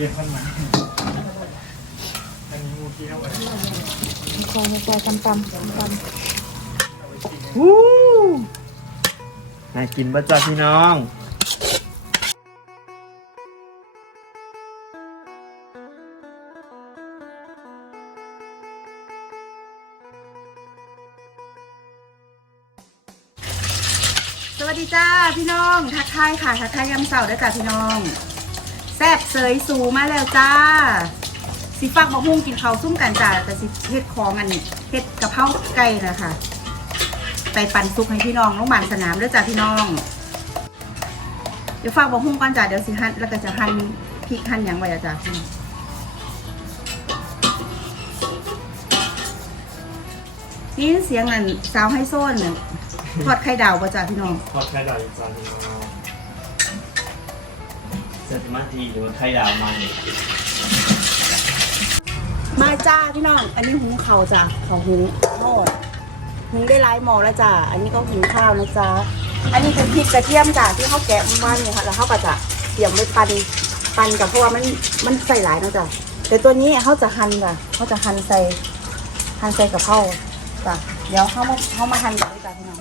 กียร์ข้นมันอันนี้มูกี้เอาไว้คอยคอยตำตำตำตวู้น่ากินป่ะจ้าพี่น้องสวัสดีจ้าพี่น้อง ทักทายค่ะ ทักทายยำเสาร์ด้วยจ้าพี่น้อง แซ่บเสยสูมาแล้วจ้า สิฟักบะฮุ่งกินข้าซุ่มกันจ้าแต่สิเฮ็ดของอันนี้เฮ็ดกะเพราไก่นะคะไปปั่นซุปให้พี่น้องโรงบาลสนามด้วยจ้าพี่น้อง เดี๋ยวฟักบะฮุ่งก่อนจ้าเดี๋ยวสิหั่นแล้วก็จะหั่นพริกหั่นหยังไว้จ้าพี่น้องนี่เสียงอันสาวให้โซนเนี่ยทอดไข่ดาวป่ะจ้าพี่น้องทอดไข่ดาวจ้าพี่น้อง เสร็จมาทีหรือว่าไข่ดาวมาเนี่ยมาจ้าพี่น้อง อันนี้หุงเขาวจ้ะเขาวหุงหม้อหุงได้หลายหม้อแล้วจ้ะ อันนี้ก็หุงข้าวนะจ้าอันนี้เป็นพริกกระเทียมจ้ะที่เขาแกะมันเนี่ยค่ะ แล้วเขาก็จะเตรียมไว้ปั่นปั่นกับเพราะว่ามันมันใส่หลายนะจ้ะแต่ตัวนี้เขาจะหั่นจ้ะเขาจะหั่นใส่หั่นใส่กับข้าวจ้ะ เดี๋ยวเขามาเขามาหั่นกันเลยจ้ะพี่น้อง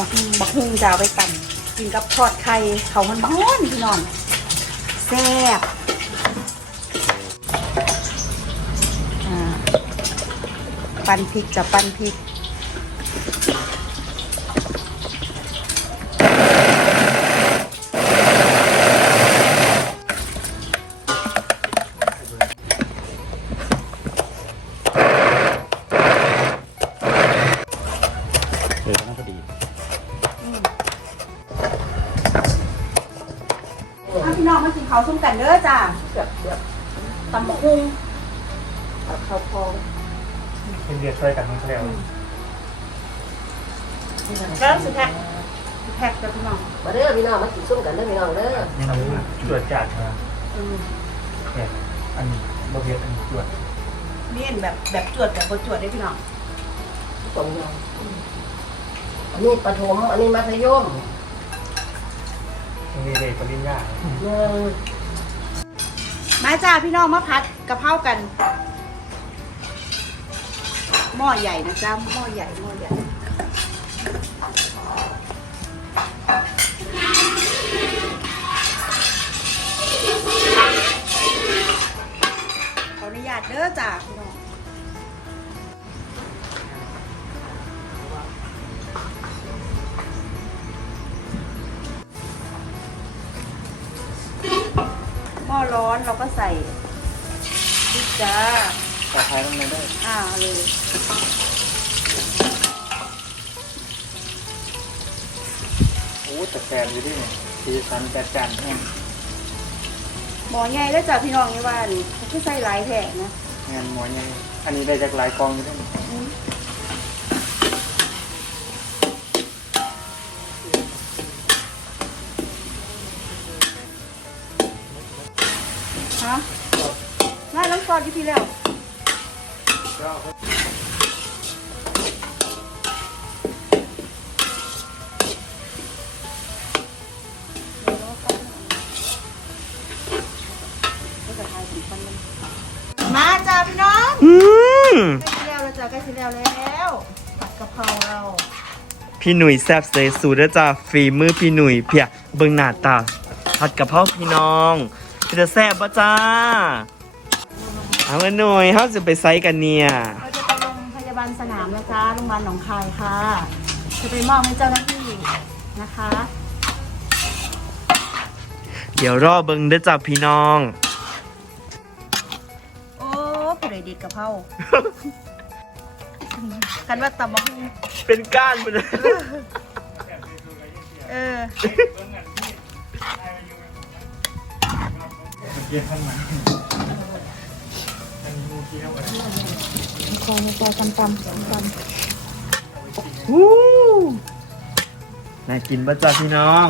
บักหุ่งบักฮุ่งจะเอาไปตำกินกับทอดไข่เขามันบ้อนพี่น้องแซ่บปั้นพริกจะปั้นพริกากินเขาวส้มกันเด้อจ้าเกือบเกือบตำบักหุ่งกับข้าวพองเป็นเดือดช่วยกันทั้งแถวแล้วสิแพ็คสิแพ็คจ้ะพี่น้องมาเด้อพี่น้องมากินซุ่มกันเด้อพี่น้องเด้อนี่เราจวดจัดนะอืมเนี่ยอันนี้โลเบียอันนี้จวดนี่เห็นแบบแบบจวดแบบบ่จวดได้อพี่น้องสองอย่างอันนี้ประถมอันนี้มัธยม อันนี้เด็กปริญญาหนึ่งมาจ้าพี่น้องมาพัดกะเพรากัน หม้อใหญ่นะจ้าหม้อใหญ่หม้อใหญ่ขออนุญาตเด้อจ้า ร้อนเราก็ใส่พริกจ้าตาไทยตรงนั้นด้วยอ่าเลยโอ้แต่แฟนอยู่ที่เนี่ยสีสันจัดจันแห้งหมอใหญ่แล้วจ้ะพี่น้องนี่ว่านี่คือใส่หลายแผงนะงานหมวยยังอันนี้ได้จากหลายกองอยู่ด้วยนี่ฮ ได้แล้วซอสที่พี่แล้วมาจ้าพี่น้องอืมใกล้สิแล้วแล้วจ้าใกล้สิแล้วแล้วผัดกะเพราเราพี่หนุ่ยแซ่บเสยสูตรเด้อจ้าฝีมือพี่หนุ่ยเพียเบิ่งหน้าตาผัดกะเพราพี่น้องจะแซ่บป่ะจ้า เอามาหน่อยเฮาจะไปไซส์กันเนี่ย เราจะไปโรงพยาบาลสนามนะจ้าโรงพยาบาลหนองคายค่ะ จะไปมอบให้เจ้าหน้าที่นะคะ เดี๋ยวรอเบิ่งเด้อจ้าพี่น้อง โอ้ผู้ใดเด็ดกะเพรากันว่าตำบักหุ่งเป็นก้านไปเลยเออเกียร์ข้นมันอันนี้มูกี้ เอาไว้คอยคอยตำตำตำตวู้น่ากินป่ะจ้าพี่น้อง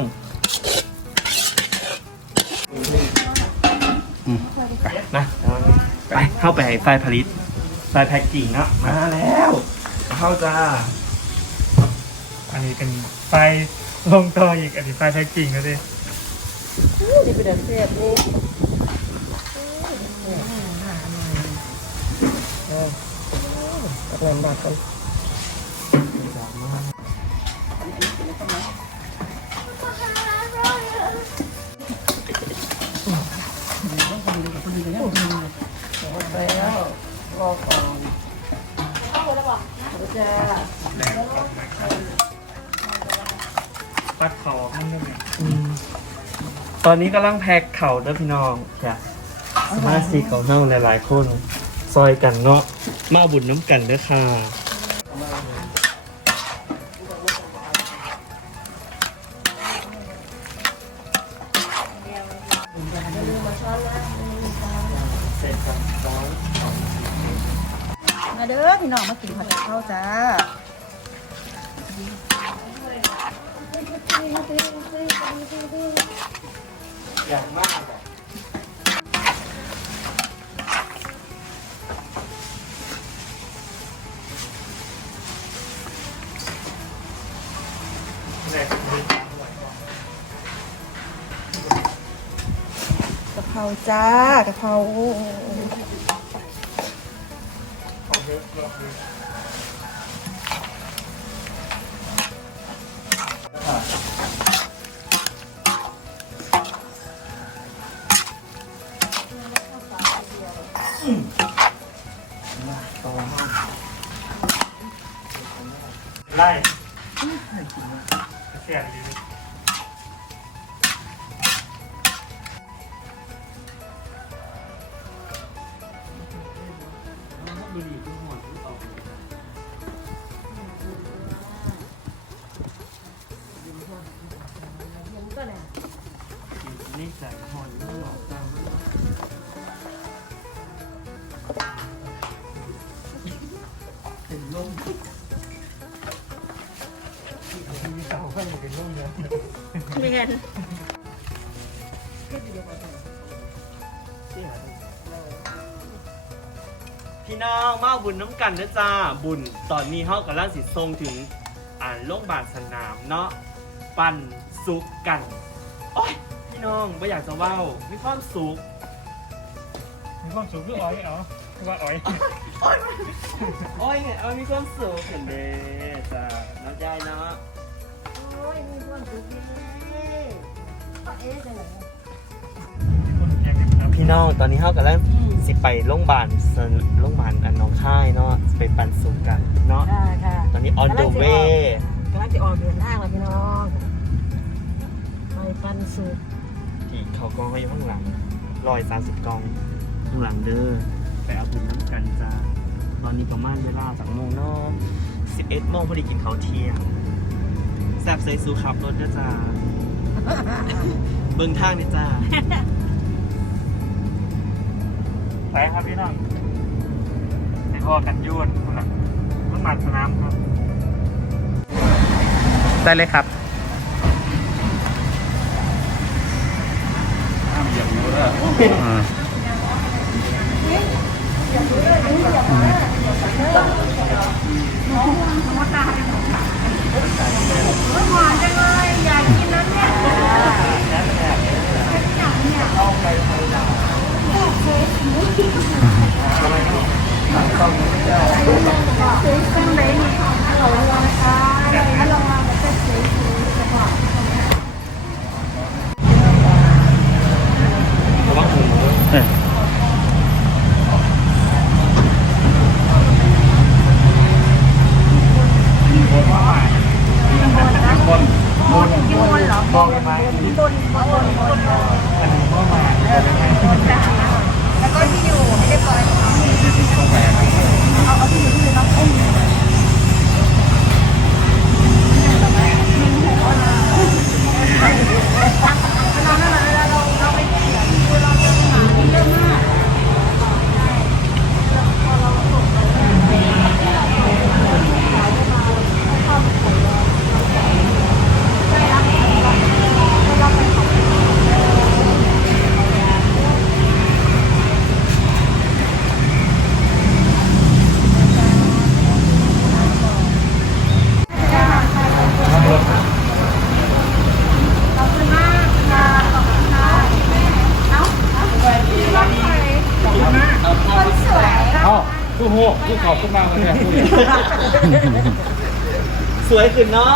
ำนะไปเข้าไปไฟผลิตไฟแพ็กกิ้งเนาะมาแล้ว เข้าจ้า อันนี้เป็นไฟลงต่ออีกอันนี้ไฟแท็กกิ้งนะสินี่เป็นเสียบนี่เงินบาทกัน แล้วรอก่อนเอาแล้วบอกจ้าปัดคอมันก็เนี่ยอืมตอนนี้กำลังแพ็คเข่าเด้อพี่น้องจ้ะสมาชิกของเฮาหลายๆคน ซอยกันเนาะ มาบุญน้ำกันเด้อค่ะมาเด้อพี่น้องมากินผัดกะเพราจ้าอย่างมาก ราจ้ากะเพราไล่เสียดี เรียนพี่น้องมาเอาบุญน้ำกันนะจ้า บุญตอนนี้เฮากำลังสิทรงถึงอ่านโรงพยาบาลสนามเนาะปั่นสุกกันโอ้ยพี่น้องไม่อยากจะเว้ามีความสุขมีความสุขคืออ้อยเอาว่าอ้อยโอ้ยเนี่ยเอามีความสุขเห็นเด้จ้าน้องใจเนาะโอ้ยมีความสุขดีก็เอ๊ พี่น้องตอนนี้เฮากำลังสิไปโรงพยาบาลสนโรงพยาบาลอันหน้องค่ายเนาะไปปั่นสุกกันเนาะค่ะค่ะตอนนี้ on the way กำลังจะออกเดินทางแล้วพี่น้องไปปันสุกที่เขากองเขาอยู่ข้างหลังรอยสามสิบกองข้างหลังเด้อไปเอาบุญน้ำกันจ้าตอนนี้ประมาณเวลาจากโมงเนาะสิบเอ็ดโมงพอดีกินข้าวเที่ยงแซ่บเซซูขับรถเด้อจ้า เบิ่งทางนี่จ้าไปครับพี่น้องในพ่อกันยุ่นคนละต้องมาสนามครับ ได้เลยครับระวัง หูด้วยบอกกันมาอันนี้ก็มา แล้วก็ที่อยู่ให้เรียบร้อยเอาเอาที่อยู่ที่เลยเนาะนอนนั่นแหละ อบขึ้นมาวันนี้สวยขึ้นเนาะ